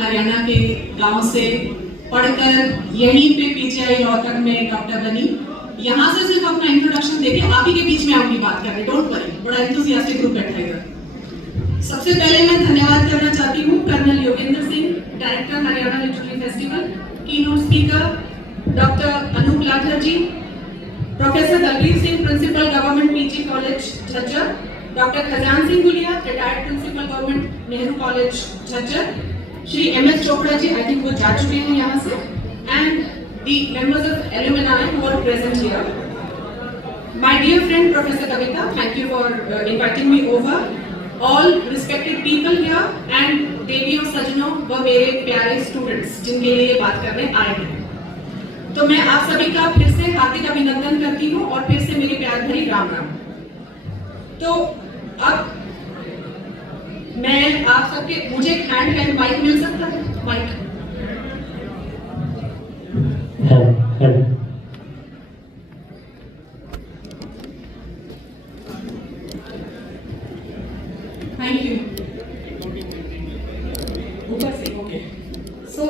हरियाणा के गांव से पढ़कर यहीं पे पीजीआई रोहतक में डॉक्टर बनी। यहाँ से सिर्फ अपना इंट्रोडक्शन देके आप ही के बीच में आऊंगी बात करने, डोंट वरी, बड़ा एंथुसियास्टिक ग्रुप बैठा है इधर। सबसे पहले मैं धन्यवाद करना चाहती हूँ colonel Yogendra Singh, director Haryana literary festival, keynote speaker doctor Anoop Lather ji, professor Dalbir Singh, principal government PG college Jhajjar, doctor Khajan Singh Gulia, retired principal government Nehru college Jhajjar, Shri MS Chopra ji, I think वो जा चुके हैं यहाँ से, and the members of alumni who are present here. My dear friend Professor Kavita, thank you for inviting me over. All respected people here and देवियों सजनों व मेरे प्यारे स्टूडेंट्स जिनके लिए बात करने आए हैं, तो मैं आप सभी का फिर से हार्दिक अभिनंदन करती हूँ और फिर से मेरी प्यार भरी राम राम। तो अब मैं आप सबके, मुझे हैंड हैंड माइक मिल सकता है? Mike thank you. ऊपर से ओके। सो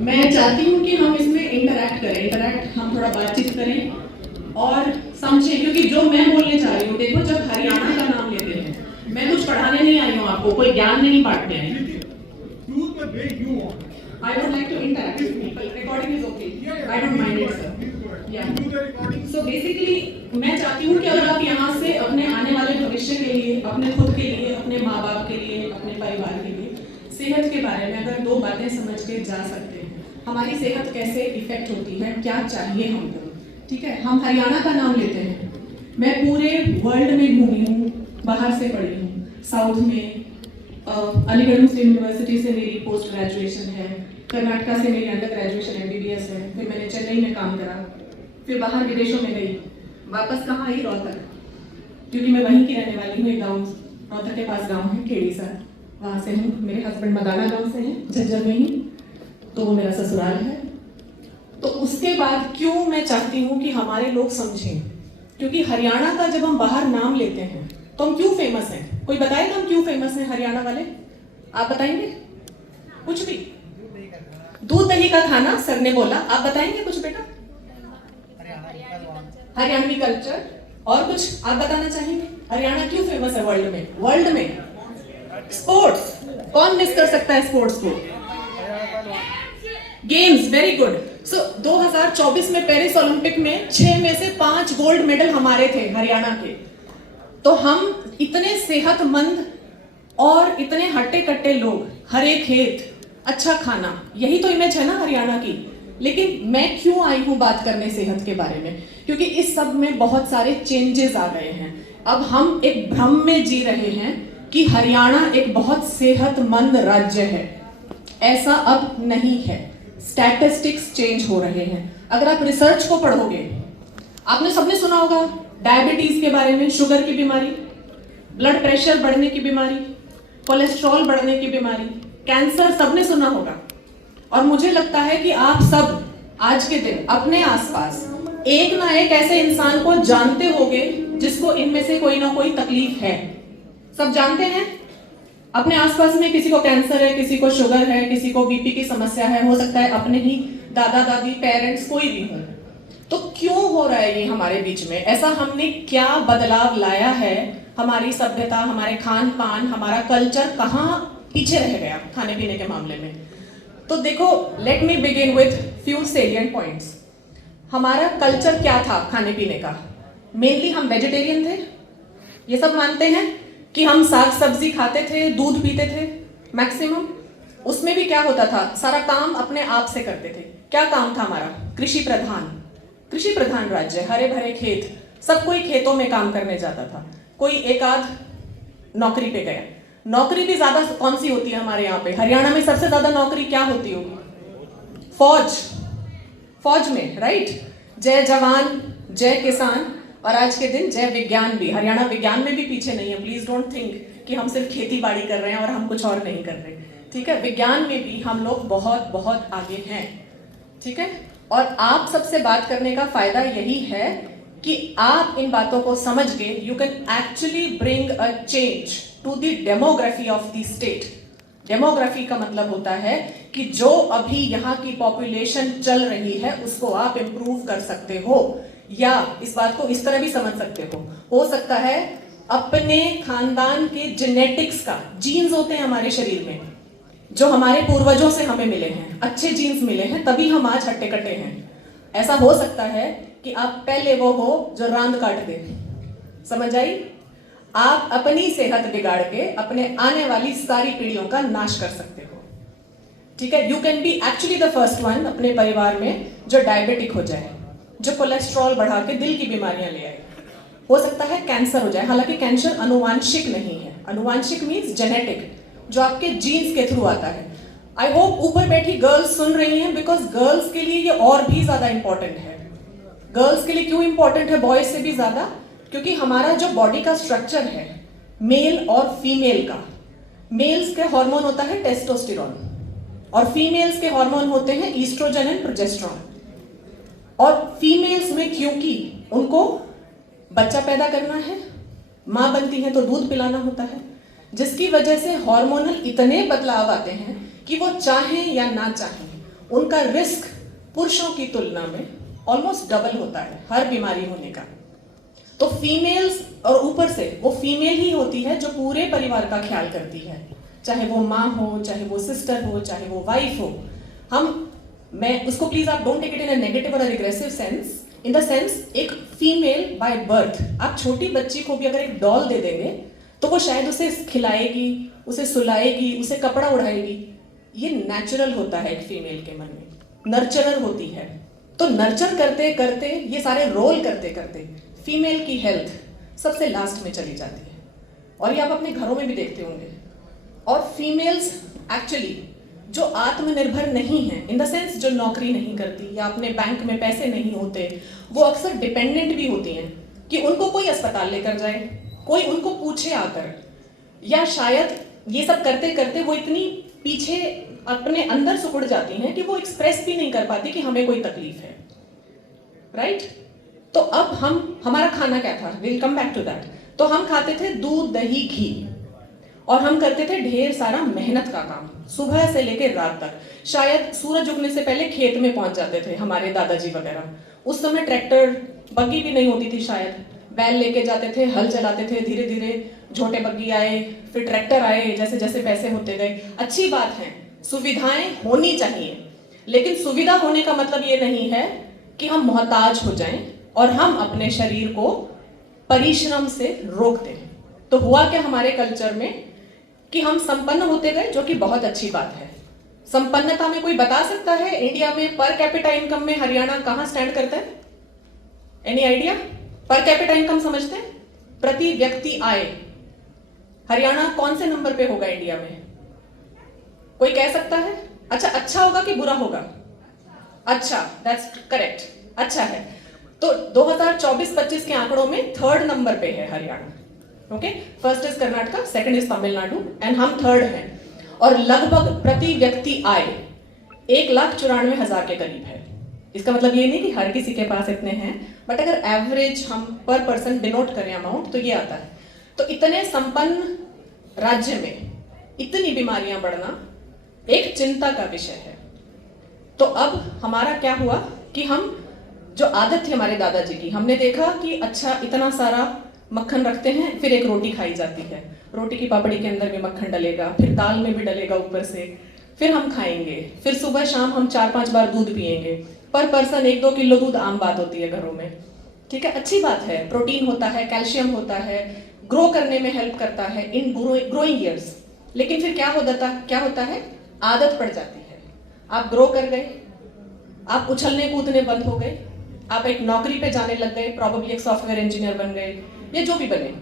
मैं चाहती हूँ कि हम इसमें इंटरैक्ट हम थोड़ा बातचीत करें और समझें, क्योंकि जो मैं बोलने चाह रही हूँ, देखो जब हरियाणा का नाम लेते हैं, मैं कुछ पढ़ाने नहीं आई हूँ आपको, कोई ज्ञान नहीं बांटने आई। I would like to interact with people. Recording is okay. I don't mind it, sir. Yeah. So basically, मैं चाहती हूँ कि अगर आप यहाँ से अपने आने वाले भविष्य के लिए, अपने खुद के लिए, अपने माँ बाप के लिए, अपने परिवार के लिए सेहत के बारे में अगर दो बातें समझ के जा सकते हैं, हमारी सेहत कैसे इफेक्ट होती है, क्या चाहिए हमको, ठीक है। हम हरियाणा का नाम लेते हैं, मैं पूरे वर्ल्ड में घूमी हूँ, बाहर से पढ़ी हूँ, साउथ में अलीगढ़ मुस्लिम यूनिवर्सिटी से मेरी पोस्ट ग्रेजुएशन है, कर्नाटका से मेरी अंडर ग्रेजुएशन MBBS है, फिर मैंने चेन्नई में काम करा, फिर बाहर विदेशों में गई, वापस कहाँ आई? रोहतक, क्योंकि मैं वहीं की रहने वाली हूँ। एक गाँव रोहतक के पास गाँव है खेड़ीसा, वहाँ से हूँ। मेरे हस्बैंड मदाना गाँव से हैं, झज्जर में ही, तो वो मेरा ससुराल है। तो उसके बाद क्यों मैं चाहती हूँ कि हमारे लोग समझें, क्योंकि हरियाणा का जब हम बाहर नाम लेते हैं तो हम क्यों फेमस हैं? कोई बताएगा हम क्यों फेमस हैं हरियाणा वाले? आप बताएंगे? कुछ भी? दूध दही का खाना सर ने बोला, आप बताएंगे कुछ बेटा? हरियाणवी कल्चर और कुछ आप बताना चाहेंगे? हरियाणा क्यों फेमस है वर्ल्ड में? वर्ल्ड में स्पोर्ट्स, कौन मिस कर सकता है स्पोर्ट्स को? Games, very good. सो 2024 में पेरिस ओलंपिक में 6 में से 5 गोल्ड मेडल हमारे थे हरियाणा के। तो हम इतने सेहतमंद और इतने हट्टे कट्टे लोग, हरे खेत, अच्छा खाना, यही तो इमेज है ना हरियाणा की। लेकिन मैं क्यों आई हूँ बात करने सेहत के बारे में? क्योंकि इस सब में बहुत सारे चेंजेस आ गए हैं। अब हम एक भ्रम में जी रहे हैं कि हरियाणा एक बहुत सेहतमंद राज्य है। ऐसा अब नहीं है। स्टैटिस्टिक्स चेंज हो रहे हैं। अगर आप रिसर्च को पढ़ोगे, आपने सबने सुना होगा डायबिटीज के बारे में, शुगर की बीमारी, ब्लड प्रेशर बढ़ने की बीमारी, कोलेस्ट्रॉल बढ़ने की बीमारी, कैंसर, सबने सुना होगा। और मुझे लगता है कि आप सब आज के दिन अपने आसपास एक ना एक ऐसे इंसान को जानते होंगे जिसको इनमें से कोई ना कोई तकलीफ है। सब जानते हैं अपने आसपास में, किसी को कैंसर है, किसी को शुगर है, किसी को BP की समस्या है, हो सकता है अपने ही दादा दादी, पेरेंट्स, कोई भी हो। तो क्यों हो रहा है ये हमारे बीच में? ऐसा हमने क्या बदलाव लाया है? हमारी सभ्यता, हमारे खान पान, हमारा कल्चर कहाँ पीछे रह गया खाने पीने के मामले में? तो देखो, let me begin with few salient points. हमारा कल्चर क्या था खाने पीने का? मेनली हम वेजिटेरियन थे, ये सब मानते हैं कि हम साग सब्जी खाते थे, दूध पीते थे मैक्सिमम। उसमें भी क्या होता था, सारा काम अपने आप से करते थे। क्या काम था हमारा? कृषि प्रधान राज्य, हरे भरे खेत, सब कोई खेतों में काम करने जाता था। कोई एक आध नौकरी पे गया। नौकरी भी ज्यादा कौन सी होती है हमारे यहाँ पे? हरियाणा में सबसे ज्यादा नौकरी क्या होती होगी? फौज में, राइट? जय जवान, जय किसान, और आज के दिन जय विज्ञान भी। हरियाणा विज्ञान में भी पीछे नहीं है। प्लीज डोंट थिंक कि हम सिर्फ खेती बाड़ी कर रहे हैं और हम कुछ और नहीं कर रहे, ठीक है? विज्ञान में भी हम लोग बहुत बहुत आगे हैं, ठीक है? और आप सबसे बात करने का फायदा यही है कि आप इन बातों को समझ के you can actually bring a change to the demography of the state. Demography का मतलब होता है कि जो अभी यहाँ की पॉपुलेशन चल रही है उसको आप इम्प्रूव कर सकते हो, या इस बात को इस तरह भी समझ सकते हो सकता है अपने खानदान के जेनेटिक्स का, जीन्स होते हैं हमारे शरीर में जो हमारे पूर्वजों से हमें मिले हैं, अच्छे जीन्स मिले हैं तभी हम आज हट्टे कट्टे हैं। ऐसा हो सकता है कि आप पहले वो हो जो रांद काट दे, समझ आई? आप अपनी सेहत बिगाड़ के अपने आने वाली सारी पीढ़ियों का नाश कर सकते हो, ठीक है? You can be actually the first one अपने परिवार में जो डायबिटिक हो जाए, जो कोलेस्ट्रॉल बढ़ा के दिल की बीमारियां ले आए, हो सकता है कैंसर हो जाए। हालांकि कैंसर अनुवांशिक नहीं है, अनुवांशिक मीन्स जेनेटिक, जो आपके जीन्स के थ्रू आता है। आई होप ऊपर बैठी गर्ल्स सुन रही हैं, बिकॉज गर्ल्स के लिए ये और भी ज्यादा इंपॉर्टेंट है। गर्ल्स के लिए क्यों इंपॉर्टेंट है बॉयज से भी ज्यादा? क्योंकि हमारा जो बॉडी का स्ट्रक्चर है मेल और फीमेल का, मेल्स के हार्मोन होता है टेस्टोस्टेरोन और फीमेल्स के हार्मोन होते हैं ईस्ट्रोजन एंड प्रोजेस्टेरोन। और फीमेल्स में क्योंकि उनको बच्चा पैदा करना है, मां बनती है तो दूध पिलाना होता है, जिसकी वजह से हार्मोनल इतने बदलाव आते हैं कि वो चाहें या ना चाहें उनका रिस्क पुरुषों की तुलना में ऑलमोस्ट डबल होता है हर बीमारी होने का। तो फीमेल्स, और ऊपर से वो फीमेल ही होती है जो पूरे परिवार का ख्याल करती है, चाहे वो माँ हो, चाहे वो सिस्टर हो, चाहे वो वाइफ हो। मैं उसको प्लीज आप don't take it in a negative और regressive sense, in the sense एक फीमेल बाय बर्थ, आप छोटी बच्ची को भी अगर एक डॉल दे देंगे तो वो शायद उसे खिलाएगी, उसे सुलाएगी, उसे कपड़ा उड़ाएगी। ये नेचुरल होता है एक फीमेल के मन में, नर्चरर होती है। तो नर्चर करते करते, ये सारे रोल करते करते फीमेल की हेल्थ सबसे लास्ट में चली जाती है। और ये आप अपने घरों में भी देखते होंगे। और फीमेल्स एक्चुअली जो आत्मनिर्भर नहीं है, इन द सेंस जो नौकरी नहीं करती या अपने बैंक में पैसे नहीं होते, वो अक्सर डिपेंडेंट भी होती हैं कि उनको कोई अस्पताल लेकर जाए, कोई उनको पूछे आकर, या शायद ये सब करते करते वो इतनी पीछे अपने अंदर सिकुड़ जाती हैं कि वो एक्सप्रेस भी नहीं कर पाती कि हमें कोई तकलीफ है, राइट? तो अब हमारा खाना क्या था, will come back to that. तो हम खाते थे दूध, दही, घी, और हम करते थे ढेर सारा मेहनत का काम सुबह से लेकर रात तक। शायद सूरज उगने से पहले खेत में पहुंच जाते थे हमारे दादाजी वगैरह। उस समय ट्रैक्टर, बग्गी भी नहीं होती थी शायद, बैल लेके जाते थे, हल चलाते थे। धीरे धीरे छोटे बग्गी आए, फिर ट्रैक्टर आए, जैसे जैसे पैसे होते गए। अच्छी बात है, सुविधाएं होनी चाहिए, लेकिन सुविधा होने का मतलब ये नहीं है कि हम मोहताज हो जाएं और हम अपने शरीर को परिश्रम से रोक दें। तो हुआ क्या हमारे कल्चर में कि हम संपन्न होते गए, जो कि बहुत अच्छी बात है। संपन्नता में कोई बता सकता है इंडिया में पर कैपिटा इनकम में हरियाणा कहां स्टैंड करता है? Any idea? Per capita income समझते हैं, प्रति व्यक्ति आय, हरियाणा कौन से नंबर पे होगा इंडिया में? कोई कह सकता है? अच्छा होगा कि बुरा होगा? अच्छा, दैट्स करेक्ट, अच्छा है। तो 2024-25 के आंकड़ों में 3rd नंबर पे है Haryana. Okay, first is Karnataka, second is Tamil Nadu and हम 3rd हैं। और लगभग प्रति व्यक्ति आय 1,94,000 के करीब है। इसका मतलब ये नहीं कि हर किसी के पास इतने हैं, बट अगर एवरेज हम पर पर्सन डिनोट करें अमाउंट तो ये आता है। तो इतने संपन्न राज्य में इतनी बीमारियां बढ़ना एक चिंता का विषय है। तो अब हमारा क्या हुआ कि हम, जो आदत थी हमारे दादाजी की, हमने देखा कि अच्छा इतना सारा मक्खन रखते हैं, फिर एक रोटी खाई जाती है, रोटी की पापड़ी के अंदर भी मक्खन डलेगा, फिर दाल में भी डलेगा ऊपर से, फिर हम खाएंगे, फिर सुबह शाम हम 4-5 बार दूध पिएंगे। पर पर्सन 1-2 किलो दूध आम बात होती है घरों में, ठीक है, अच्छी बात है। प्रोटीन होता है, कैल्शियम होता है, ग्रो करने में हेल्प करता है इन ग्रोइंग ईयर्स। लेकिन फिर क्या होता है, आदत पड़ जाती है। आप ग्रो कर गए, आप उछलने कूदने बंद हो गए, आप एक नौकरी पे जाने लग गए, प्रॉबेबली एक सॉफ्टवेयर इंजीनियर बन गए या जो भी बने,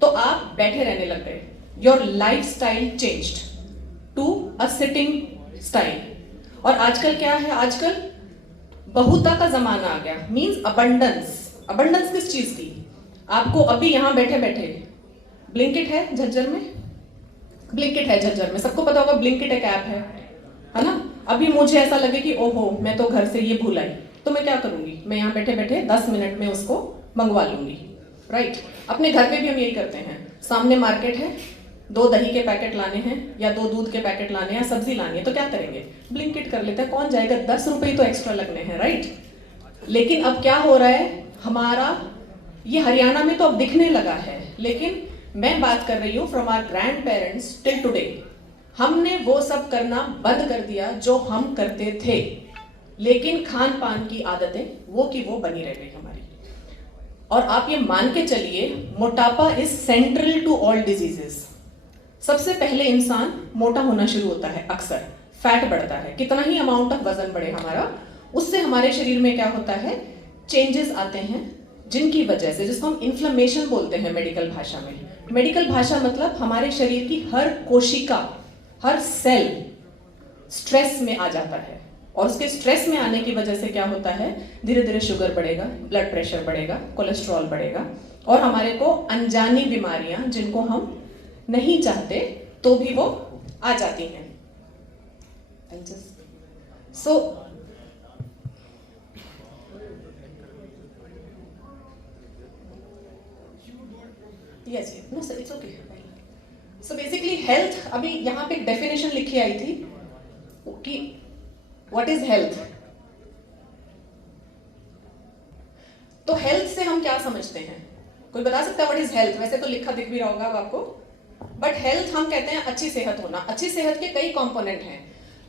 तो आप बैठे रहने लग गए। Your lifestyle changed to a sitting style. और आजकल क्या है, आजकल बहुता का जमाना आ गया, मीन्स अबंडेंस किस चीज की? आपको अभी यहां बैठे बैठे ब्लिंकिट है झज्जर में, सबको पता होगा ब्लिंकिट एक ऐप है ना? अभी मुझे ऐसा लगे कि ओहो मैं तो घर से ये भूल आई, तो मैं क्या करूंगी, मैं यहाँ बैठे बैठे 10 मिनट में उसको मंगवा लूंगी, राइट। अपने घर पे भी हम यही करते हैं, सामने मार्केट है, 2 दही के पैकेट लाने हैं या 2 दूध के पैकेट लाने हैं या सब्जी लानी है, तो क्या करेंगे, ब्लिंकिट कर लेते हैं, कौन जाएगा, 10 रुपए ही तो एक्स्ट्रा लगने हैं, राइट। लेकिन अब क्या हो रहा है, हमारा ये हरियाणा में तो अब दिखने लगा है, लेकिन मैं बात कर रही हूँ from our grandparents till today, हमने वो सब करना बंद कर दिया जो हम करते थे, लेकिन खान पान की आदतें वो की वो बनी रह गई हमारी। और आप ये मान के चलिए, मोटापा is central to all diseases. सबसे पहले इंसान मोटा होना शुरू होता है, अक्सर फैट बढ़ता है, कितना ही अमाउंट ऑफ वजन बढ़े हमारा, उससे हमारे शरीर में क्या होता है, चेंजेस आते हैं, जिनकी वजह से, जिसको हम इन्फ्लेमेशन बोलते हैं मेडिकल भाषा में। मेडिकल भाषा मतलब हमारे शरीर की हर कोशिका, हर सेल स्ट्रेस में आ जाता है, और उसके स्ट्रेस में आने की वजह से क्या होता है, धीरे धीरे शुगर बढ़ेगा, ब्लड प्रेशर बढ़ेगा, कोलेस्ट्रॉल बढ़ेगा, और हमारे को अनजानी बीमारियां जिनको हम नहीं चाहते तो भी वो आ जाती हैं। So yes, no sir, it's okay. So basically health, अभी यहाँ पे एक डेफिनेशन लिखी आई थी कि व्हाट इज हेल्थ। तो हेल्थ से हम क्या समझते हैं, कोई बता सकता है व्हाट इज हेल्थ? वैसे तो लिखा दिख भी रहा होगा आपको, बट हेल्थ हम कहते हैं अच्छी सेहत होना। अच्छी सेहत के कई कंपोनेंट हैं,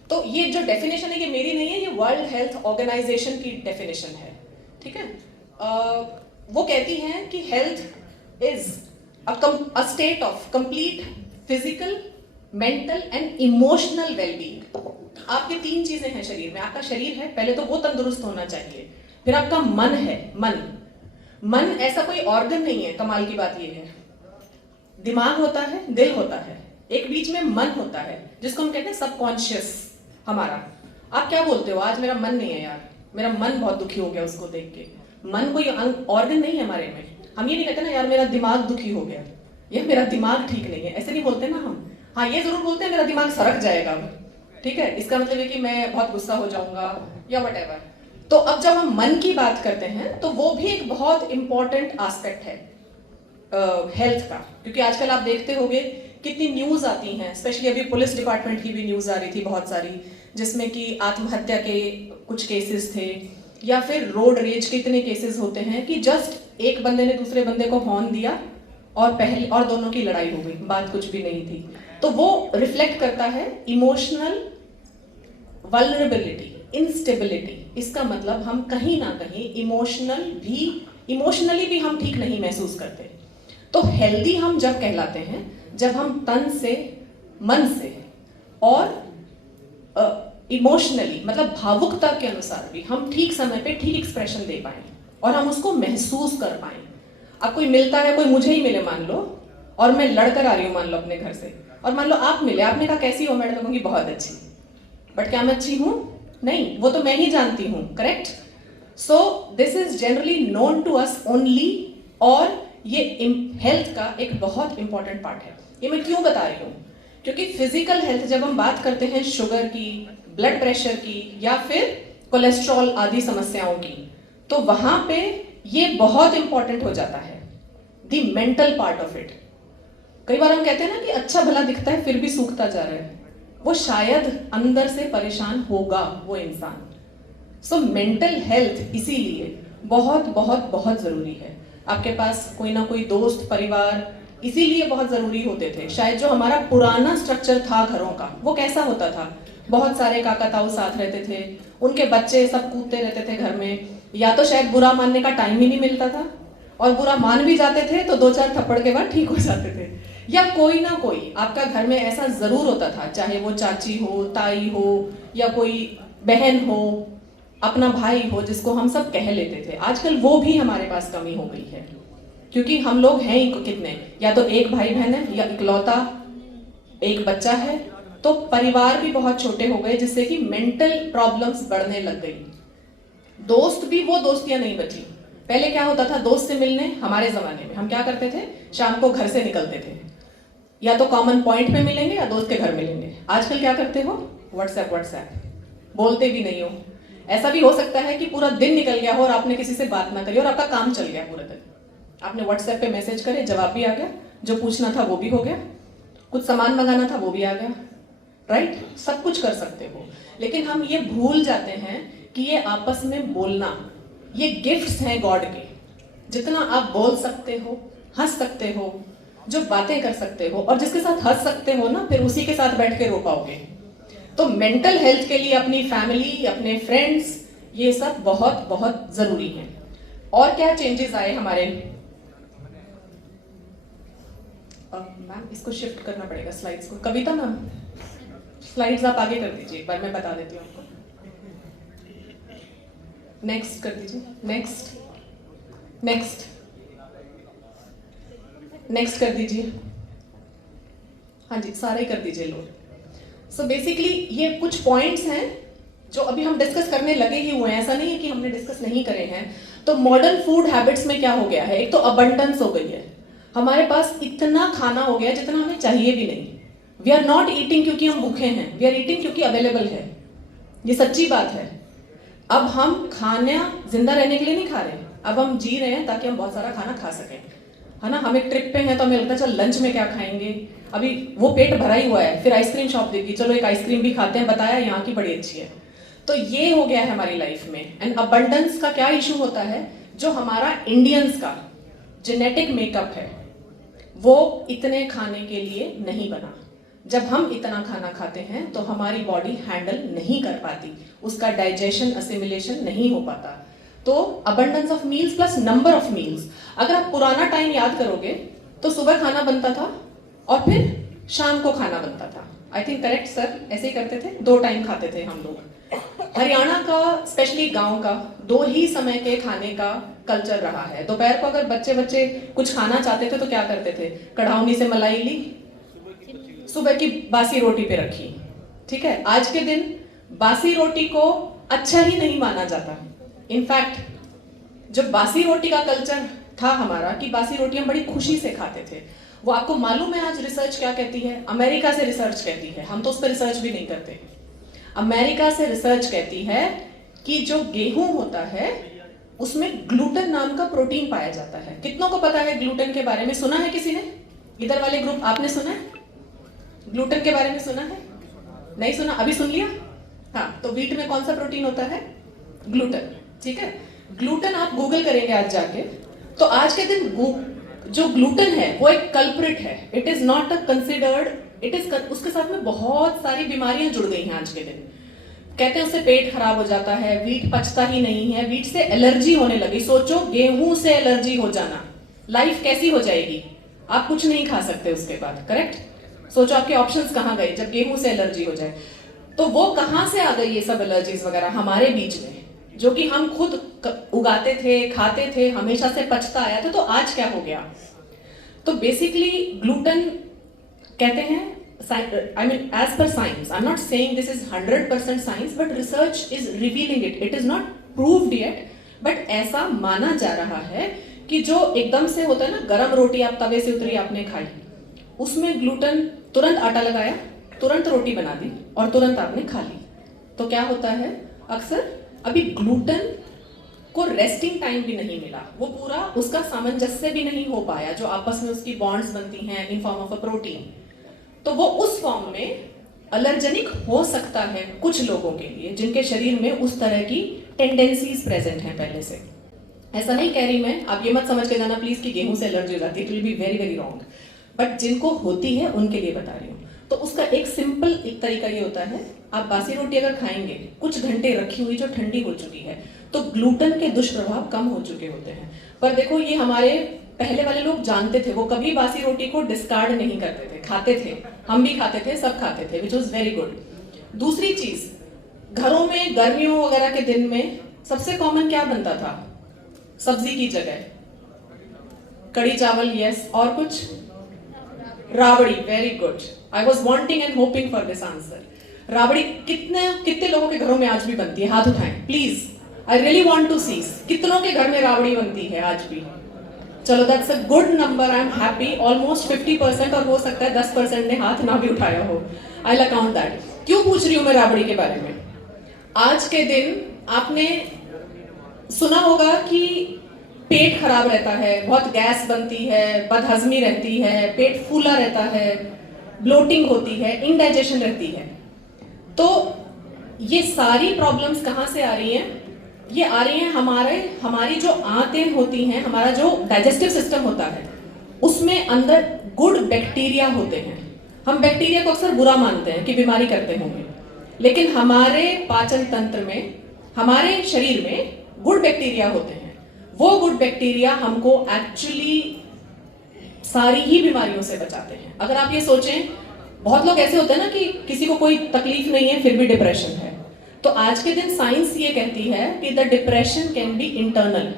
तो ये जो डेफिनेशन है ये मेरी नहीं है, ये वर्ल्ड हेल्थ ऑर्गेनाइजेशन की डेफिनेशन है, ठीक है। वो कहती है कि health is a state of complete physical, mental and emotional wellbeing. आपके 3 चीजें हैं शरीर में। आपका शरीर है, पहले तो वो तंदुरुस्त होना चाहिए, फिर आपका मन है, मन ऐसा कोई ऑर्गन नहीं है, कमाल की बात ये है, दिमाग होता है, दिल होता है, एक बीच में मन होता है जिसको हम कहते हैं सबकॉन्शियस हमारा। आप क्या बोलते हो, आज मेरा मन नहीं है यार, मेरा मन बहुत दुखी हो गया उसको देख के। मन कोई ऑर्गन नहीं है हमारे में। हम ये नहीं कहते ना यार मेरा दिमाग दुखी हो गया या मेरा दिमाग ठीक नहीं है, ऐसे नहीं बोलते ना हम। हाँ, ये जरूर बोलते हैं मेरा दिमाग सरक जाएगा, ठीक है, इसका मतलब है कि मैं बहुत गुस्सा हो जाऊंगा या वट। तो अब जब हम मन की बात करते हैं तो वो भी एक बहुत इंपॉर्टेंट एस्पेक्ट है हेल्थ का, क्योंकि आजकल आप देखते होंगे कितनी न्यूज आती हैं, स्पेशली अभी पुलिस डिपार्टमेंट की भी न्यूज आ रही थी बहुत सारी, जिसमें कि आत्महत्या के कुछ केसेस थे, या फिर रोड रेज के इतने केसेस होते हैं कि जस्ट एक बंदे ने दूसरे बंदे को हॉर्न दिया और दोनों की लड़ाई हो गई, बात कुछ भी नहीं थी। तो वो रिफ्लेक्ट करता है इमोशनल वल्नरेबिलिटी, इंस्टेबिलिटी। इसका मतलब हम कहीं ना कहीं इमोशनली भी हम ठीक नहीं महसूस करते। तो हेल्दी हम जब कहलाते हैं जब हम तन से, मन से और इमोशनली मतलब भावुकता के अनुसार भी हम ठीक समय पे ठीक एक्सप्रेशन दे पाए और हम उसको महसूस कर पाए। अब कोई मिलता है, कोई मुझे ही मिले मान लो, और मैं लड़कर आ रही हूँ मान लो अपने घर से, और मान लो आप मिले, आपने कहा कैसी हो मैडम, कहूंगी बहुत अच्छी, बट क्या मैं अच्छी हूं? नहीं, वो तो मैं ही जानती हूं, correct. So this is generally known to us only, और ये हेल्थ का एक बहुत इंपॉर्टेंट पार्ट है। ये मैं क्यों बता रही हूँ, क्योंकि फिजिकल हेल्थ जब हम बात करते हैं शुगर की, ब्लड प्रेशर की, या फिर कोलेस्ट्रॉल आदि समस्याओं की, तो वहां पे ये बहुत इंपॉर्टेंट हो जाता है, the mental part of it. कई बार हम कहते हैं ना कि अच्छा भला दिखता है फिर भी सूखता जा रहा है, वो शायद अंदर से परेशान होगा वो इंसान। सो मेंटल हेल्थ इसीलिए बहुत बहुत बहुत जरूरी है। आपके पास कोई ना कोई दोस्त, परिवार इसीलिए बहुत जरूरी होते थे। शायद जो हमारा पुराना स्ट्रक्चर था घरों का, वो कैसा होता था, बहुत सारे काका ताऊ साथ रहते थे, उनके बच्चे सब कूदते रहते थे घर में, या तो शायद बुरा मानने का टाइम ही नहीं मिलता था, और बुरा मान भी जाते थे तो 2-4 थप्पड़ के बाद ठीक हो जाते थे, या कोई ना कोई आपका घर में ऐसा जरूर होता था, चाहे वो चाची हो, ताई हो, या कोई बहन हो, अपना भाई हो, जिसको हम सब कह लेते थे। आजकल वो भी हमारे पास कमी हो गई है, क्योंकि हम लोग हैं ही कितने, या तो एक भाई बहन है या इकलौता एक बच्चा है, तो परिवार भी बहुत छोटे हो गए, जिससे कि मेंटल प्रॉब्लम्स बढ़ने लग गई। दोस्त भी वो दोस्तियां नहीं बची। पहले क्या होता था, दोस्त से मिलने, हमारे जमाने में हम क्या करते थे, शाम को घर से निकलते थे, या तो कॉमन पॉइंट पे मिलेंगे या दोस्त के घर मिलेंगे। आजकल क्या करते हो, व्हाट्सएप, बोलते भी नहीं हो, ऐसा भी हो सकता है कि पूरा दिन निकल गया हो और आपने किसी से बात ना करी और आपका काम चल गया पूरा दिन। आपने व्हाट्सएप पे मैसेज करे, जवाब भी आ गया, जो पूछना था वो भी हो गया, कुछ सामान मंगाना था वो भी आ गया, राइट? सब कुछ कर सकते हो। लेकिन हम ये भूल जाते हैं कि ये आपस में बोलना, ये गिफ्ट्स हैं गॉड के। जितना आप बोल सकते हो, हंस सकते हो, जो बातें कर सकते हो और जिसके साथ हंस सकते हो ना, फिर उसी के साथ बैठ के रो पाओगे। तो मेंटल हेल्थ के लिए अपनी फैमिली, अपने फ्रेंड्स, ये सब बहुत बहुत जरूरी है। और क्या चेंजेस आए हमारे? मैम इसको शिफ्ट करना पड़ेगा स्लाइड्स को। कविता मैम स्लाइड्स आप आगे कर दीजिए, एक बार मैं बता देती हूँ आपको। नेक्स्ट कर दीजिए, नेक्स्ट नेक्स्ट नेक्स्ट कर दीजिए। हाँ जी, सारे ही कर दीजिए लोग। सो बेसिकली ये कुछ पॉइंट्स हैं जो अभी हम डिस्कस करने लगे ही हुए हैं, ऐसा नहीं है कि हमने डिस्कस नहीं करे हैं। तो मॉडर्न फूड हैबिट्स में क्या हो गया है, एक तो अबंडेंस हो गई है, हमारे पास इतना खाना हो गया जितना हमें चाहिए भी नहीं। वी आर नॉट ईटिंग क्योंकि हम भूखे हैं, वी आर ईटिंग क्योंकि अवेलेबल है। ये सच्ची बात है। अब हम खाना जिंदा रहने के लिए नहीं खा रहे, अब हम जी रहे हैं ताकि हम बहुत सारा खाना खा सकें, है ना? हम एक ट्रिप पे हैं तो हमें लगता है चल लंच में क्या खाएंगे, अभी वो पेट भरा ही हुआ है, फिर आइसक्रीम शॉप देखी, चलो एक आइसक्रीम भी खाते हैं, बताया यहाँ की बड़ी अच्छी है। तो ये हो गया है हमारी लाइफ में। एंड अबंडेंस का क्या इशू होता है, जो हमारा इंडियंस का जेनेटिक मेकअप है वो इतने खाने के लिए नहीं बना। जब हम इतना खाना खाते हैं तो हमारी बॉडी हैंडल नहीं कर पाती, उसका डाइजेशन, असिमिलेशन नहीं हो पाता। तो abundance of meals plus number of meals. अगर आप पुराना टाइम याद करोगे तो सुबह खाना बनता था और फिर शाम को खाना बनता था। आई थिंक करेक्ट सर, ऐसे ही करते थे, 2 टाइम खाते थे हम लोग। हरियाणा का स्पेशली गांव का 2 ही समय के खाने का कल्चर रहा है। दोपहर को अगर बच्चे कुछ खाना चाहते थे तो क्या करते थे, कढ़ाऊनी से मलाई ली, सुबह की बासी रोटी पे रखी। ठीक है, आज के दिन बासी रोटी को अच्छा ही नहीं माना जाता। इनफैक्ट जब बासी रोटी का कल्चर था हमारा कि बासी रोटी हम बड़ी खुशी से खाते थे, वो आपको मालूम है आज रिसर्च क्या कहती है? अमेरिका से रिसर्च कहती है, हम तो उस पर रिसर्च भी नहीं करते। अमेरिका से रिसर्च कहती है कि जो गेहूं होता है उसमें ग्लूटेन नाम का प्रोटीन पाया जाता है। कितनों को पता है ग्लूटेन के बारे में? सुना है किसी ने? इधर वाले ग्रुप आपने सुना है ग्लूटेन के बारे में? सुना है? नहीं सुना? अभी सुन लिया? हाँ, तो व्हीट में कौन सा प्रोटीन होता है? ग्लूटेन। ठीक है, ग्लूटेन आप गूगल करेंगे आज जाके, तो आज के दिन जो ग्लूटेन है वो एक कल्प्रिट है। It is not a considered, it is, उसके साथ में बहुत सारी बीमारियां जुड़ गई हैं आज के दिन। कहते हैं उससे पेट खराब हो जाता है, व्हीट पचता ही नहीं है, व्हीट से एलर्जी होने लगी। सोचो, गेहूं से एलर्जी हो जाना, लाइफ कैसी हो जाएगी? आप कुछ नहीं खा सकते उसके बाद, करेक्ट? सोचो आपके ऑप्शंस कहाँ गए जब गेहूं से एलर्जी हो जाए। तो वो कहाँ से आ गई ये सब एलर्जीज वगैरह हमारे बीच में, जो कि हम खुद उगाते थे, खाते थे, हमेशा से पचता आया था। तो आज क्या हो गया? तो बेसिकली ग्लूटेन कहते हैं, I mean as per science, I'm not saying this is 100% science, but research is revealing it. It is not proved yet, but ऐसा माना जा रहा है कि जो एकदम से होता है ना, गरम रोटी आप तवे से उतरी आपने खाई, उसमें ग्लूटेन, तुरंत आटा लगाया, तुरंत रोटी बना दी और तुरंत आपने खा ली। तो क्या होता है, अक्सर अभी ग्लूटेन को रेस्टिंग टाइम भी नहीं मिला, वो पूरा उसका सामंजस्य भी नहीं हो पाया, जो आपस में उसकी बॉन्ड्स बनती हैं in form of a protein. तो वो उस फॉर्म में अलर्जेनिक हो सकता है कुछ लोगों के लिए जिनके शरीर में उस तरह की टेंडेंसीज प्रेजेंट हैं पहले से। ऐसा नहीं कह रही मैं, आप ये मत समझ के जाना प्लीज कि गेहूं से एलर्जी हो जाती है, it will be very very wrong. But जिनको होती है उनके लिए बता रही हूँ। तो उसका एक सिंपल एक तरीका ये होता है, आप बासी रोटी अगर खाएंगे कुछ घंटे रखी हुई जो ठंडी हो चुकी है, तो ग्लूटेन के दुष्प्रभाव कम हो चुके होते हैं। पर देखो, ये हमारे पहले वाले लोग जानते थे, वो कभी बासी रोटी को डिस्कार्ड नहीं करते थे, खाते थे, हम भी खाते थे, सब खाते थे, विच वॉज वेरी गुड। दूसरी चीज, घरों में गर्मियों वगैरह के दिन में सबसे कॉमन क्या बनता था? सब्जी की जगह कड़ी चावल, यस, और कुछ? Rabri, very good. I was wanting and hoping for this answer. Rabri कितने लोगों के घरों में आज भी बनती है? हाथ उठाएं please, I really want to see कितनों के घर में राबड़ी बनती है आज भी। चलो, that's a good number, I am happy. Almost 50%, और हो सकता है 10% ने हाथ ना भी उठाया हो। I will account that. क्यों पूछ रही हूं मैं राबड़ी के बारे में? आज के दिन आपने सुना होगा कि पेट खराब रहता है, बहुत गैस बनती है, बदहजमी रहती है, पेट फूला रहता है, ब्लोटिंग होती है, इंडाइजेशन रहती है। तो ये सारी प्रॉब्लम्स कहाँ से आ रही हैं? ये आ रही हैं हमारी जो आंतें होती हैं, हमारा जो डाइजेस्टिव सिस्टम होता है, उसमें अंदर गुड बैक्टीरिया होते हैं। हम बैक्टीरिया को अक्सर बुरा मानते हैं कि बीमारी करते होंगे, लेकिन हमारे पाचन तंत्र में, हमारे शरीर में गुड बैक्टीरिया होते हैं। वो गुड बैक्टीरिया हमको एक्चुअली सारी ही बीमारियों से बचाते हैं। अगर आप ये सोचें, बहुत लोग ऐसे होते हैं ना कि किसी को कोई तकलीफ नहीं है फिर भी डिप्रेशन है। तो आज के दिन साइंस ये कहती है कि the depression can be internal.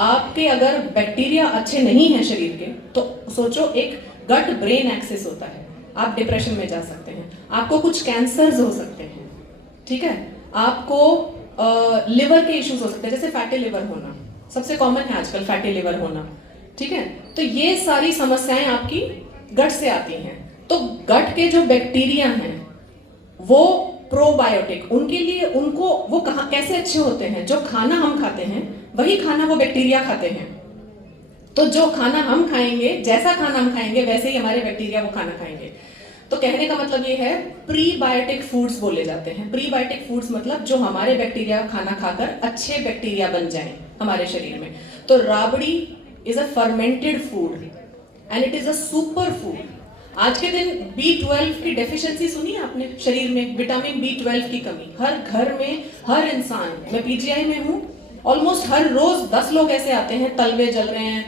आपके अगर बैक्टीरिया अच्छे नहीं हैं शरीर के, तो सोचो एक गट ब्रेन एक्सिस होता है, आप डिप्रेशन में जा सकते हैं। आपको कुछ कैंसर्स हो सकते हैं, ठीक है, आपको लिवर के इश्यूज हो सकते हैं, जैसे फैटी लिवर होना सबसे कॉमन है आजकल, फैटी लिवर होना, ठीक है। तो ये सारी समस्याएं आपकी गट से आती हैं। तो गट के जो बैक्टीरिया हैं वो प्रोबायोटिक, उनके लिए उनको वो कहाँ कैसे अच्छे होते हैं? जो खाना हम खाते हैं वही खाना वो बैक्टीरिया खाते हैं। तो जो खाना हम खाएंगे, जैसा खाना हम खाएंगे वैसे ही हमारे बैक्टीरिया वो खाना खाएंगे। तो कहने का मतलब ये है, प्रीबायोटिक फूड्स बोले जाते हैं। प्रीबायोटिक फूड्स मतलब जो हमारे बैक्टीरिया खाना खाकर अच्छे बैक्टीरिया बन जाएं हमारे शरीर में। तो Rabri is a fermented food and it is a super food. आज के दिन B12 की डेफिशिएंसी सुनी है आपने शरीर में? विटामिन B12 की कमी हर घर में, हर इंसान। मैं PGI में हूँ, ऑलमोस्ट हर रोज 10 लोग ऐसे आते हैं, तलवे जल रहे हैं,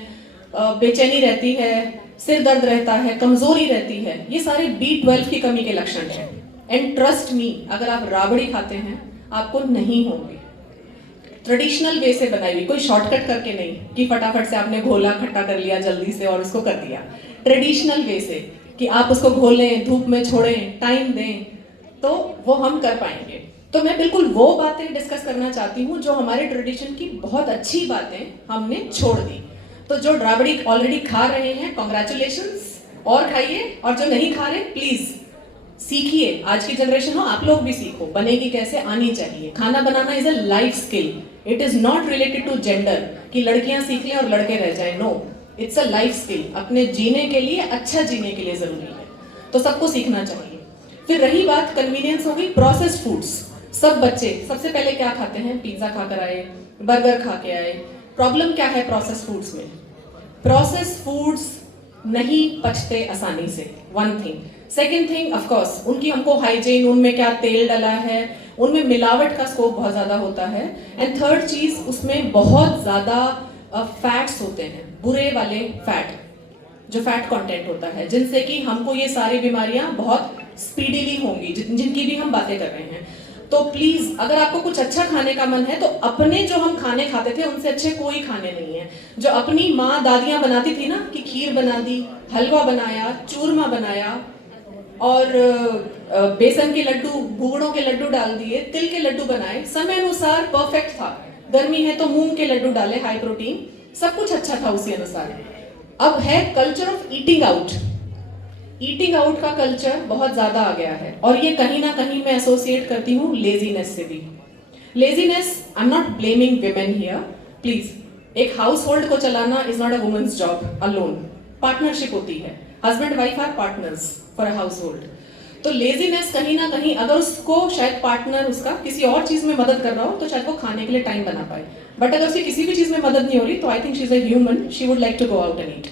बेचैनी रहती है, सिर दर्द रहता है, कमजोरी रहती है। ये सारे B12 की कमी के लक्षण हैं। एंड ट्रस्ट मी, अगर आप राबड़ी खाते हैं आपको नहीं होंगे। ट्रेडिशनल वे से बनाई हुई, कोई शॉर्टकट करके नहीं कि फटाफट से आपने घोला खट्टा कर लिया जल्दी से और उसको कर दिया। ट्रेडिशनल वे से कि आप उसको घोलें, धूप में छोड़ें, टाइम दें, तो वो हम कर पाएंगे। तो मैं बिल्कुल वो बातें डिस्कस करना चाहती हूँ जो हमारे ट्रेडिशन की बहुत अच्छी बातें हमने छोड़ दी। तो जो राबड़ी ऑलरेडी खा रहे हैं, कॉन्ग्रेचुलेशंस, और खाइए, और जो नहीं खा रहे प्लीज सीखिए। आज की जनरेशन हो, आप लोग भी सीखो, बनेगी कैसे, आनी चाहिए। खाना बनाना is a life skill, it is not related to gender कि लड़कियां सीख लें और लड़के रह जाएं। No, it's a life skill. अपने जीने के लिए, अच्छा जीने के लिए जरूरी है, तो सबको सीखना चाहिए। फिर रही बात कन्वीनियंस, हो गई प्रोसेस्ड फूड्स। सब बच्चे सबसे पहले क्या खाते हैं? पिज्जा खाकर आए, बर्गर खा के आए। प्रॉब्लम क्या है प्रोसेस्ड फूड्स में? प्रोसेस्ड फूड्स नहीं पचते आसानी से, one thing. Second thing, of course उनकी हमको हाइजीन, उनमें क्या तेल डला है, उनमें मिलावट का स्कोप बहुत ज्यादा होता है। एंड थर्ड चीज, उसमें बहुत ज्यादा फैट्स होते हैं, बुरे वाले फैट, जो फैट कंटेंट होता है, जिनसे कि हमको ये सारी बीमारियां बहुत स्पीडीली होंगी, जिनकी भी हम बातें कर रहे हैं। तो प्लीज, अगर आपको कुछ अच्छा खाने का मन है तो अपने जो हम खाने खाते थे उनसे अच्छे कोई खाने नहीं है। जो अपनी माँ दादियां बनाती थी ना, कि खीर बना दी, हलवा बनाया, चूरमा बनाया, और बेसन के लड्डू, भूगड़ों के लड्डू डाल दिए, तिल के लड्डू बनाए, समय अनुसार परफेक्ट था। गर्मी है तो मूंग के लड्डू डाले, हाई प्रोटीन, सब कुछ अच्छा था उसी अनुसार। अब है culture of eating out. Eating out का कल्चर बहुत ज्यादा आ गया है, और ये कहीं ना कहीं मैं एसोसिएट करती हूँ लेजीनेस से भी। Laziness, I am not blaming women here, please. एक हाउस होल्ड को चलाना is not a women's job alone, partnership होती है। Husband wife are partners for a household. तो लेजीनेस कहीं ना कहीं, अगर उसको शायद पार्टनर उसका किसी और चीज में मदद कर रहा हो तो शायद वो खाने के लिए टाइम बना पाए, बट अगर उसकी किसी भी चीज में मदद नहीं हो रही तो I think she is a human, she would like to go out and eat.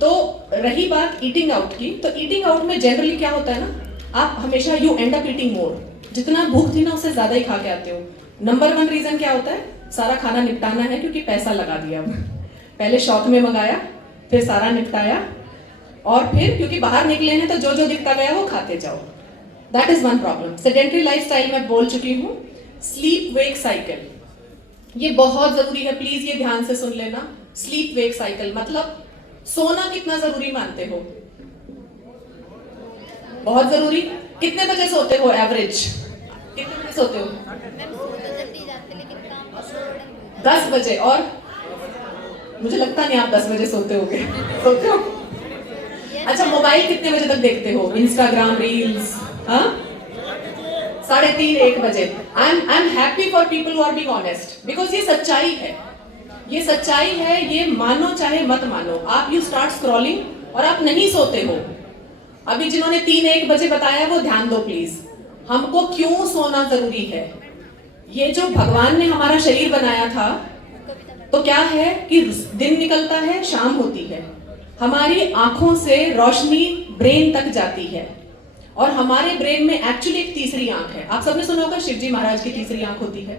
तो रही बात ईटिंग आउट की, तो ईटिंग आउट में जनरली क्या होता है ना, आप हमेशा यू एंड अप ईटिंग मोर। जितना भूख थी ना उससे ज्यादा ही खा के आते हो। नंबर 1 रीजन क्या होता है? सारा खाना निपटाना है, क्योंकि पैसा लगा दिया। पहले शॉप में मंगाया, फिर सारा निपटाया, और फिर क्योंकि बाहर निकले हैं तो जो जो दिखता गया वो खाते जाओ। That is one problem. Sedentary lifestyle में बोल चुकी हूँ। स्लीप वेक साइकिल, ये बहुत जरूरी है, प्लीज ये ध्यान से सुन लेना। स्लीप वेक साइकिल मतलब सोना कितना जरूरी मानते हो? बहुत जरूरी। कितने बजे सोते हो एवरेज? कितने बजे सोते हो? 10 बजे। और मुझे लगता नहीं आप 10 बजे सोते होगे। सोते हो? अच्छा, मोबाइल कितने बजे तक देखते हो? Instagram reels? हाँ, 3:30-1 बजे। I am happy for people who are being honest, because ये सच्चाई है, ये सच्चाई है, ये मानो चाहे मत मानो। आप यू स्टार्ट स्क्रॉलिंग और आप नहीं सोते हो। अभी जिन्होंने 3-1 बजे बताया वो ध्यान दो प्लीज, हमको क्यों सोना जरूरी है। ये जो भगवान ने हमारा शरीर बनाया था, तो क्या है कि दिन निकलता है, शाम होती है, हमारी आंखों से रोशनी ब्रेन तक जाती है, और हमारे ब्रेन में एक्चुअली एक तीसरी आंख है। आप सबने सुना होगा शिवजी महाराज की तीसरी आंख होती है।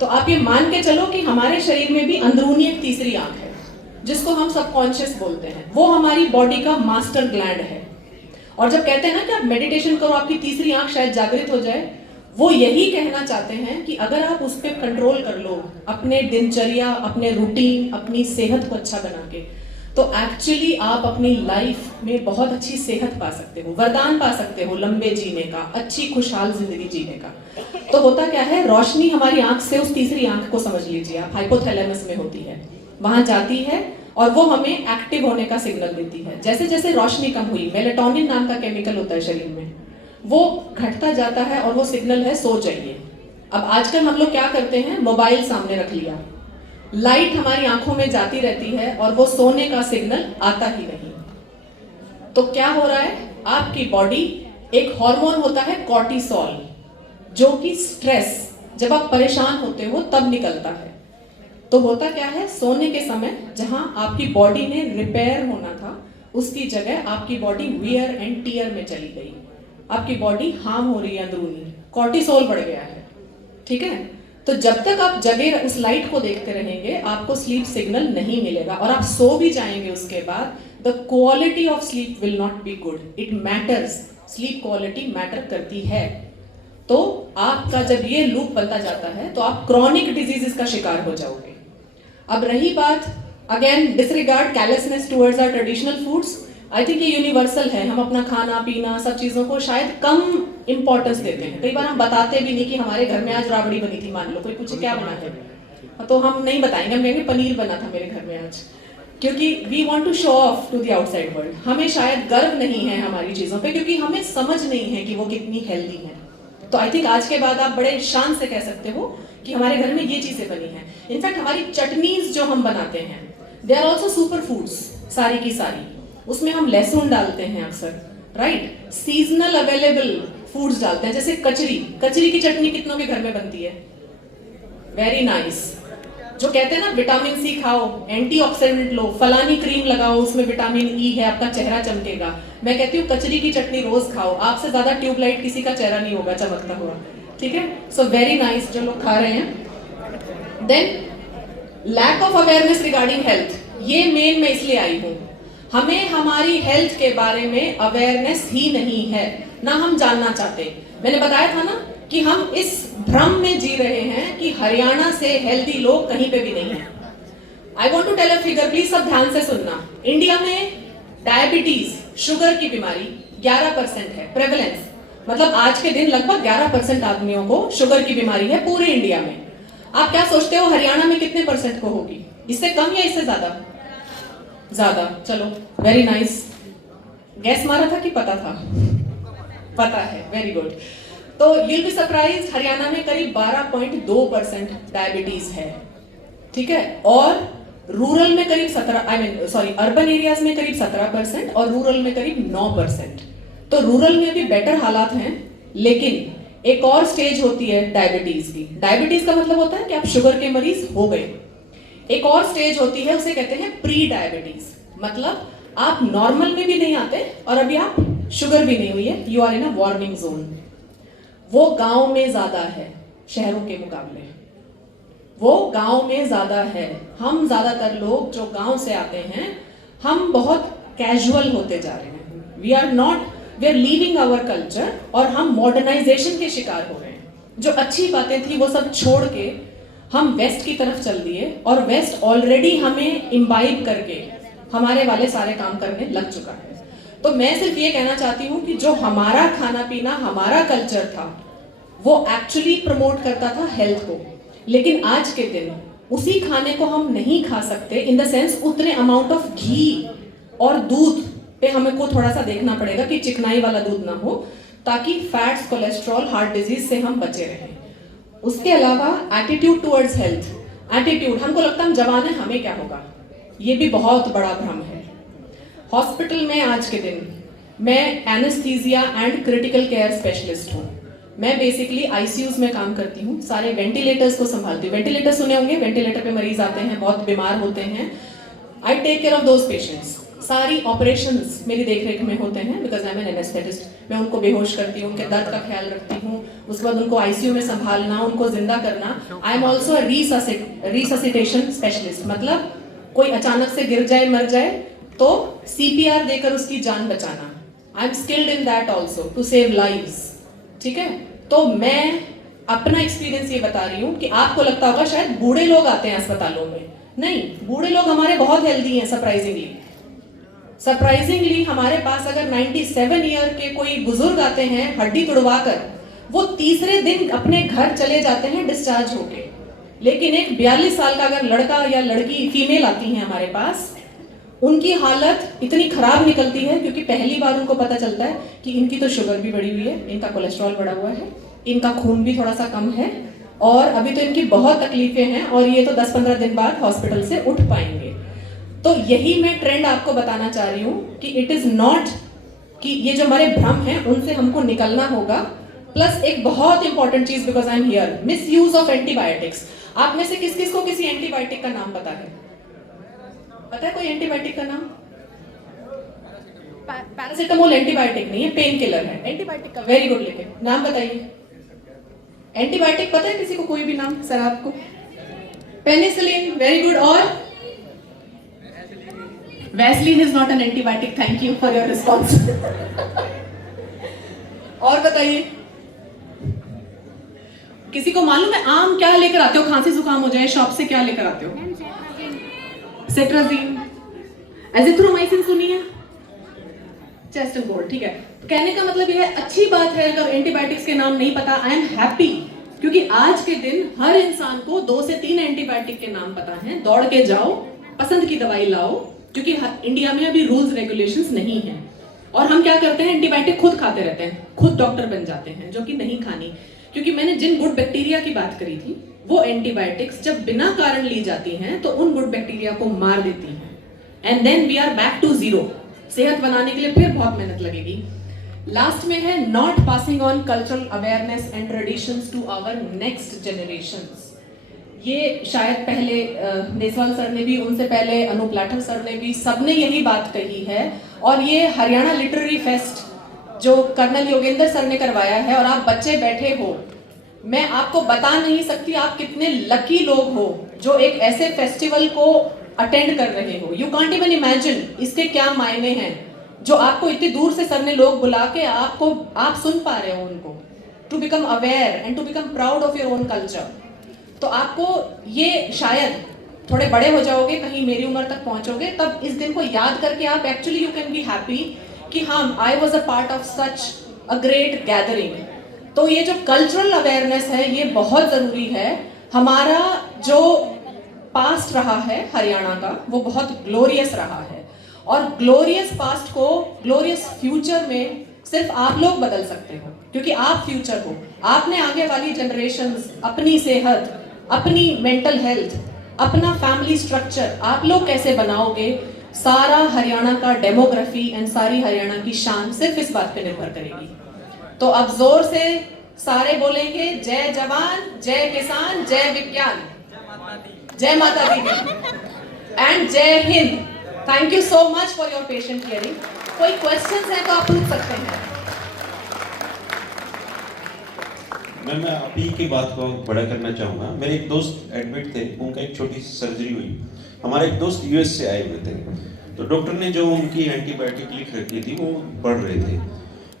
तो आप ये मान के चलो कि हमारे शरीर में भी अंदरूनी एक तीसरी आंख है, जिसको हम सबकॉन्शियस बोलते हैं। वो हमारी बॉडी का मास्टर ग्लैंड है। और जब कहते हैं ना कि आप मेडिटेशन करो, आपकी तीसरी आंख शायद जागृत हो जाए, वो यही कहना चाहते हैं कि अगर आप उस पर कंट्रोल कर लो, अपने दिनचर्या, अपने रूटीन, अपनी सेहत को अच्छा बना के, तो एक्चुअली आप अपनी लाइफ में बहुत अच्छी सेहत पा सकते हो, वरदान पा सकते हो लंबे जीने का, अच्छी खुशहाल जिंदगी जीने का। तो होता क्या है, रोशनी हमारी आंख से उस तीसरी आंख को समझ लीजिए आप, हाइपोथैलेमस में होती है, वहां जाती है और वो हमें एक्टिव होने का सिग्नल देती है। जैसे जैसे रोशनी कम हुई, मेलेटोनिन नाम का केमिकल होता है शरीर में, वो घटता जाता है और वो सिग्नल है सो जाइए। अब आजकल हम लोग क्या करते हैं, मोबाइल सामने रख लिया, लाइट हमारी आंखों में जाती रहती है और वो सोने का सिग्नल आता ही नहीं। तो क्या हो रहा है, आपकी बॉडी, एक हार्मोन होता है कॉर्टिसोल, जो कि स्ट्रेस, जब आप परेशान होते हो तब निकलता है। तो होता क्या है, सोने के समय जहां आपकी बॉडी ने रिपेयर होना था, उसकी जगह आपकी बॉडी वियर एंड टीयर में चली गई, आपकी बॉडी हार्म हो रही है, अंदरूनी कॉर्टिसोल बढ़ गया है। ठीक है, तो जब तक आप जगे उस लाइट को देखते रहेंगे, आपको स्लीप सिग्नल नहीं मिलेगा और आप सो भी जाएंगे। उसके बाद the quality of sleep will not be good, it matters, sleep quality matter करती है। तो आपका जब ये लूप बनता जाता है तो आप क्रॉनिक डिजीजेस का शिकार हो जाओगे। अब रही बात, again disregard callousness towards our traditional foods, I think ये यूनिवर्सल है। हम अपना खाना पीना सब चीज़ों को शायद कम इंपॉर्टेंस देते हैं। कई बार हम बताते भी नहीं कि हमारे घर में आज राबड़ी बनी थी, मान लो कोई पूछे क्या बना है, तो हम नहीं बताएंगे, हम कहेंगे पनीर बना था मेरे घर में आज, क्योंकि we want to show off to the outside world. हमें शायद गर्व नहीं है हमारी चीज़ों पे, क्योंकि हमें समझ नहीं है कि वो कितनी हेल्दी है। तो आई थिंक आज के बाद आप बड़े शान से कह सकते हो कि हमारे घर में ये चीज़ें बनी हैं। इनफैक्ट हमारी चटनीज जो हम बनाते हैं, they are also super foods, सारी की सारी। उसमें हम लहसुन डालते हैं अक्सर, राइट, सीजनल अवेलेबल फूड्स डालते हैं, जैसे कचरी, कचरी की चटनी कितनों के घर में बनती है, वेरी नाइस। जो कहते हैं ना विटामिन सी खाओ, एंटीऑक्सीडेंट लो, फलानी क्रीम लगाओ, उसमें विटामिन ई है, आपका चेहरा चमकेगा। मैं कहती हूँ कचरी की चटनी रोज खाओ, आपसे ज्यादा ट्यूबलाइट किसी का चेहरा नहीं होगा चमकता हुआ। ठीक है, सो वेरी नाइस जो लोग खा रहे हैं। Then lack of awareness regarding health, ये मेन मैं इसलिए आई हूँ, हमें हमारी हेल्थ के बारे में अवेयरनेस ही नहीं है, ना हम जानना चाहते। मैंने बताया था ना कि हम इस भ्रम में जी रहे हैं कि हरियाणा से हेल्दी लोग कहीं पे भी नहीं है। I want to tell a figure, please सब ध्यान से सुनना। इंडिया में डायबिटीज, शुगर की बीमारी 11% है प्रेवलेंस, मतलब आज के दिन लगभग 11% आदमियों को शुगर की बीमारी है पूरे इंडिया में। आप क्या सोचते हो हरियाणा में कितने परसेंट को होगी, इससे कम या इससे ज्यादा? ज्यादा। चलो वेरी नाइस, गैस मारा था कि पता था? पता है, वेरी गुड। तो यूल बी सरप्राइज, हरियाणा में करीब 12.2% डायबिटीज है। ठीक है, और रूरल में करीब 17, अर्बन एरियाज में करीब 17% और रूरल में करीब 9%। तो रूरल में भी बेटर हालात हैं, लेकिन एक और स्टेज होती है डायबिटीज की। डायबिटीज का मतलब होता है कि आप शुगर के मरीज हो गए। एक और स्टेज होती है, उसे कहते हैं प्री डायबिटीज, मतलब आप नॉर्मल में भी नहीं आते और अभी आप शुगर भी नहीं हुई है, you are in a warning zone. वो गांव में ज्यादा है शहरों के मुकाबले, वो गांव में ज्यादा है। हम ज्यादातर लोग जो गांव से आते हैं, हम बहुत कैजुअल होते जा रहे हैं। We are leaving our culture और हम मॉडर्नाइजेशन के शिकार हो रहे हैं। जो अच्छी बातें थी वो सब छोड़ के हम वेस्ट की तरफ चल दिए, और वेस्ट ऑलरेडी हमें इम्बाइब करके हमारे वाले सारे काम करने लग चुका है। तो मैं सिर्फ ये कहना चाहती हूँ कि जो हमारा खाना पीना, हमारा कल्चर था, वो एक्चुअली प्रमोट करता था हेल्थ को, लेकिन आज के दिन उसी खाने को हम नहीं खा सकते। इन द सेंस उतने अमाउंट ऑफ घी और दूध पे हमें को थोड़ा सा देखना पड़ेगा कि चिकनाई वाला दूध ना हो। ताकि फैट्स, कोलेस्ट्रॉल, हार्ट डिजीज से हम बचे रहें। उसके अलावा एटीट्यूड टुवर्ड्स हेल्थ, एटीट्यूड, हमको लगता है हम जवान हैं, हमें क्या होगा, ये भी बहुत बड़ा भ्रम है। हॉस्पिटल में आज के दिन मैं anaesthesia and critical care specialist हूँ। मैं बेसिकली आईसीयूज में काम करती हूँ, सारे वेंटिलेटर्स को संभालती हूँ। वेंटिलेटर सुने होंगे, वेंटिलेटर पे मरीज आते हैं, बहुत बीमार होते हैं। I take care of those patients. सारी ऑपरेशंस मेरी देखरेख में होते हैं, because I am an anaesthetist. मैं उनको बेहोश करती हूँ, उनके दर्द का ख्याल रखती हूँ, उसके बाद उनको आईसीयू में संभालना, उनको जिंदा करना। I am also resuscitation specialist, मतलब कोई अचानक से गिर जाए, मर जाए, तो सीपीआर देकर उसकी जान बचाना। I am skilled in that also to save lives. ठीक है, तो मैं अपना एक्सपीरियंस ये बता रही हूँ कि आपको लगता होगा शायद बूढ़े लोग आते हैं अस्पतालों में। नहीं, बूढ़े लोग हमारे बहुत हेल्दी हैं। सरप्राइजिंगली हमारे पास अगर 97 ईयर के कोई बुजुर्ग आते हैं हड्डी तुड़वा कर, वो तीसरे दिन अपने घर चले जाते हैं डिस्चार्ज होके। लेकिन एक 42 साल का अगर लड़का या लड़की, फीमेल आती है हमारे पास, उनकी हालत इतनी खराब निकलती है क्योंकि पहली बार उनको पता चलता है कि इनकी तो शुगर भी बढ़ी हुई है, इनका कोलेस्ट्रॉल बढ़ा हुआ है, इनका खून भी थोड़ा सा कम है, और अभी तो इनकी बहुत तकलीफें हैं, और ये तो 10-15 दिन बाद हॉस्पिटल से उठ पाएंगे। तो यही मैं ट्रेंड आपको बताना चाह रही हूँ कि इट इज नॉट कि ये जो हमारे भ्रम हैं उनसे हमको निकलना होगा। प्लस एक बहुत इंपॉर्टेंट चीज, because I am here, miss use of antibiotics. आप में से किस किस को किसी एंटीबायोटिक का नाम पता है? पता है कोई एंटीबायोटिक का नाम? पैरासिटामोल एंटीबायोटिक नहीं है, पेन किलर है। एंटीबायोटिक का वेरी गुड, लेके नाम बताइए। एंटीबायोटिक पता है किसी को? कोई भी नाम सर आपको? Penicillin, very good. और vaseline is not an antibiotic. Thank you for your response. और बताइए, किसी को मालूम है आम क्या लेकर आते हो खांसी जुकाम हो जाए शॉप से? क्या लेकर आते हो? सेट्राजीन। एजिथ्रोमाइसिन सुनी है? Chest and gold. ठीक है, तो कहने का मतलब यह है, अच्छी बात है अगर एंटीबायोटिक्स के नाम नहीं पता। आई एम हैप्पी, क्योंकि आज के दिन हर इंसान को 2 से 3 एंटीबायोटिक के नाम पता है। दौड़ के जाओ, पसंद की दवाई लाओ, क्योंकि इंडिया में अभी रूल्स रेगुलेशंस नहीं है। और हम क्या करते हैं, एंटीबायोटिक खुद खाते रहते हैं, खुद डॉक्टर बन जाते हैं, जो कि नहीं खानी। क्योंकि मैंने जिन गुड बैक्टीरिया की बात करी थी, वो एंटीबायोटिक्स जब बिना कारण ली जाती हैं तो उन गुड बैक्टीरिया को मार देती हैं, and then we are back to zero. सेहत बनाने के लिए फिर बहुत मेहनत लगेगी। लास्ट में है not passing on cultural awareness and traditions to our next generations. ये शायद पहले देसवाल सर ने भी, उनसे पहले अनूप लाठर सर ने भी, सबने यही बात कही है। और ये हरियाणा लिटरेरी फेस्ट जो कर्नल योगेंद्र सर ने करवाया है, और आप बच्चे बैठे हो, मैं आपको बता नहीं सकती आप कितने लकी लोग हो जो एक ऐसे फेस्टिवल को अटेंड कर रहे हो। यू कांट इवन इमेजिन इसके क्या मायने हैं, जो आपको इतनी दूर से सर ने लोग बुला के आपको, आप सुन पा रहे हो उनको, to become aware and to become proud of your own culture. तो आपको ये, शायद थोड़े बड़े हो जाओगे, कहीं मेरी उम्र तक पहुंचोगे, तब इस दिन को याद करके आप actually you can be happy कि हाँ, I was a part of such a great gathering. तो ये जो कल्चरल अवेयरनेस है, ये बहुत जरूरी है। हमारा जो पास्ट रहा है हरियाणा का, वो बहुत ग्लोरियस रहा है, और ग्लोरियस पास्ट को ग्लोरियस फ्यूचर में सिर्फ आप लोग बदल सकते हो, क्योंकि आप फ्यूचर हो। आपने आगे वाली जनरेशंस, अपनी सेहत, अपनी मेंटल हेल्थ, अपना फैमिली स्ट्रक्चर आप लोग कैसे बनाओगे, सारा हरियाणा का डेमोग्राफी एंड सारी हरियाणा की शान सिर्फ इस बात पे निर्भर करेगी। तो अब जोर से सारे बोलेंगे, जय जवान, जय किसान, जय विज्ञान, जय माता दी एंड जय Hind. Thank you so much for your patient hearing. कोई क्वेश्चंस हैं तो आप पूछ सकते हैं। मैं अभी की बात को बड़ा करना चाहूँगा। मेरे एक दोस्त एडमिट थे, उनका एक छोटी सी सर्जरी हुई। हमारा एक दोस्त यूएस से आए हुए थे, तो डॉक्टर ने जो उनकी एंटीबायोटिक लिख रखी थी वो पढ़ रहे थे।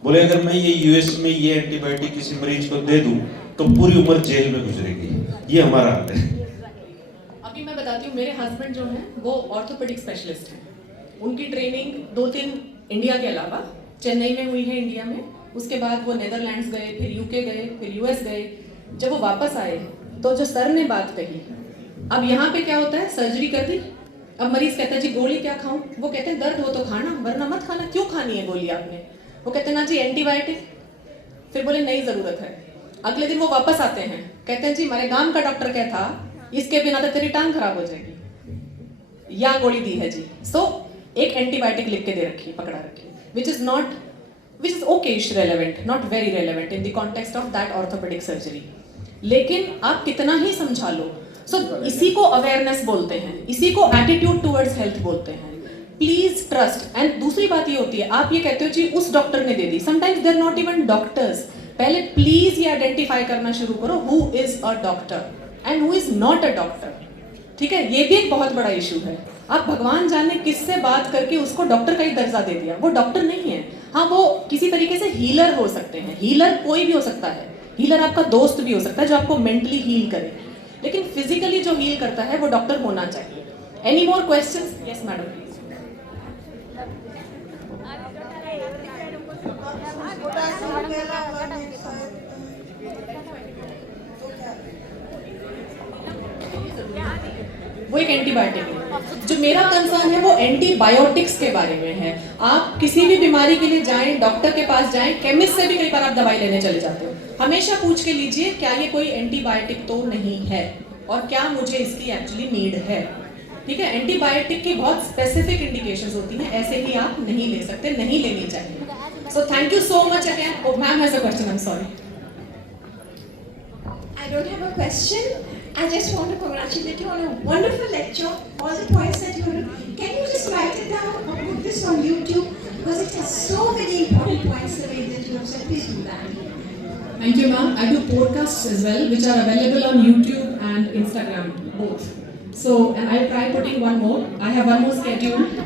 बोले अगर मैं ये यूएस में ये एंटीबायोटिक किसी मरीज को दे दूं तो पूरी उम्र जेल में गुजरेगी। ये हमारा हाल है। अभी मैं बताती हूँ, मेरे हस्बैंड जो हैं वो ऑर्थोपेडिक स्पेशलिस्ट हैं। उनकी ट्रेनिंग 2-3 इंडिया के अलावा चेन्नई में हुई है, इंडिया में। उसके बाद वो नेदरलैंड्स गए, फिर यूके गए, फिर यूएस गए। जब वो वापस आए तो जो सर ने बात कही, अब यहाँ पे क्या होता है, सर्जरी कर दी, अब मरीज कहता है जी गोली क्या खाऊं? वो कहते हैं दर्द हो तो खाना, वरना मत खाना। क्यों खानी है गोली आपने? वो कहते हैं ना जी एंटीबायोटिक। फिर बोले नहीं ज़रूरत है। अगले दिन वो वापस आते हैं, कहते हैं जी हमारे गांव का डॉक्टर क्या था, इसके बिना तो तेरी टांग खराब हो जाएगी, या गोली दी है जी। सो एक एंटीबायोटिक लिख के दे रखी है, पकड़ा रखी है, which is Okesh relevant, not very relevant in the context of that orthopaedic surgery. लेकिन आप कितना ही समझा लो, सो इसी को अवेयरनेस बोलते हैं, इसी को एटीट्यूड टुवर्ड्स हेल्थ बोलते हैं। Please trust. एंड दूसरी बात ये होती है, आप ये कहते हो जी उस डॉक्टर ने दे दी, sometimes they are not even doctors. पहले प्लीज ये आइडेंटिफाई करना शुरू करो who is a doctor and who is not a doctor. ठीक है, ये भी एक बहुत बड़ा इशू है। आप भगवान जाने किससे बात करके उसको डॉक्टर का ही दर्जा दे दिया, वो डॉक्टर नहीं है। हाँ, वो किसी तरीके से हीलर हो सकते हैं, हीलर कोई भी हो सकता है, हीलर आपका दोस्त भी हो सकता है जो आपको मेंटली हील करे, लेकिन फिजिकली जो हील करता है वो डॉक्टर होना चाहिए। Any more questions? Yes madam please. वो एक एंटीबायोटिक है। जो मेरा कंसर्न है वो एंटीबायोटिक्स के बारे में है। आप किसी भी बीमारी के लिए जाएं, डॉक्टर के पास जाएं, केमिस्ट से भी कई बार आप दवाई लेने चले जाते हो, हमेशा पूछ के लीजिए क्या ये कोई एंटीबायोटिक तो नहीं है और क्या मुझे इसकी एक्चुअली नीड है। ठीक है, एंटीबायोटिक की बहुत स्पेसिफिक इंडिकेशंस होती हैं, ऐसे ही आप नहीं ले सकते, नहीं लेनी चाहिए। So thank you so much again. Oh, ma'am has a question, I am sorry. I don't have a question. I just want to congratulate you on a wonderful lecture. All the points that you have. Can you just write it down or put this on YouTube? Because it has so many important points the way that you have said. Please do that. Thank you, ma'am. I do podcasts as well, which are available on YouTube and Instagram, both. So, and I'll try putting one more. I have one more scheduled.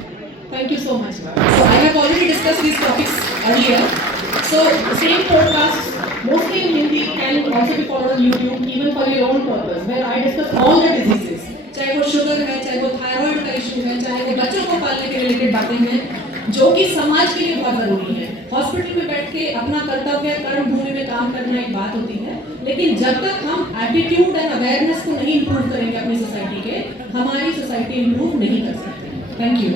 Thank you so much, ma'am. So, I have already discussed these topics earlier. So, the same podcast, mostly in Hindi, can also be followed on YouTube, even for your own purpose, where I discuss all the diseases. चाहे वो sugar है, चाहे वो thyroid का issue है, चाहे वो बच्चों को पालने के रिलेटेड बातें हैं, जो कि समाज के लिए बहुत जरूरी है। हॉस्पिटल में बैठ के अपना कर्तव्य कर्म भूमि में काम करना एक बात होती है, लेकिन जब तक हम एटीट्यूड एंड अवेयरनेस को नहीं इंप्रूव करेंगे अपनी सोसाइटी के, हमारी सोसाइटी इंप्रूव नहीं कर सकती। Thank you.